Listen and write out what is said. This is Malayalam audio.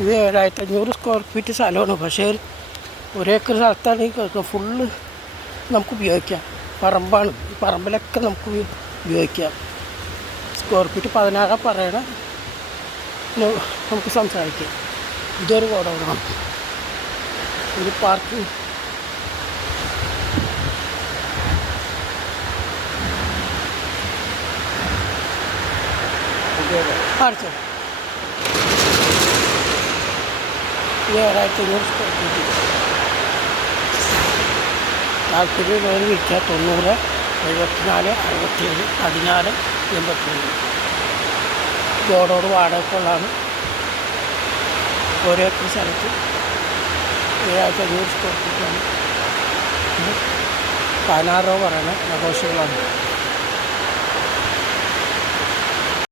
ഇത് 7500 സ്ക്വയർ ഫീറ്റ് സ്ഥലമാണ്. പക്ഷേ 1 ഏക്കർ സ്ഥലത്താണ് ഈ ഫുള്ള് നമുക്ക് ഉപയോഗിക്കാം. പറമ്പാണ്. ഈ പറമ്പിലൊക്കെ നമുക്ക് ഉപയോഗിക്കാം. സ്ക്വയർ ഫീറ്റ് 16 പറയണം. നമുക്ക് സംസാരിക്കാം. ഇതൊരു ഗോഡൗണാണ്. ഒരു പാർക്കിംഗ് അടിച്ചോ. ഇത് 7500 സ്ക്വയർ ഫീറ്റ്. താല്പര്യം വിൽക്കുക 90 74 67 14 87. ഗോഡൗൺ വാടകക്കുള്ളതാണ്. 1 ഏക്കർ സ്ഥലത്ത് 7500 സ്ക്വയർ ഫീറ്റാണ്. 16 രൂപ പറയണത്. നെഗോഷ്യബിളാണ്.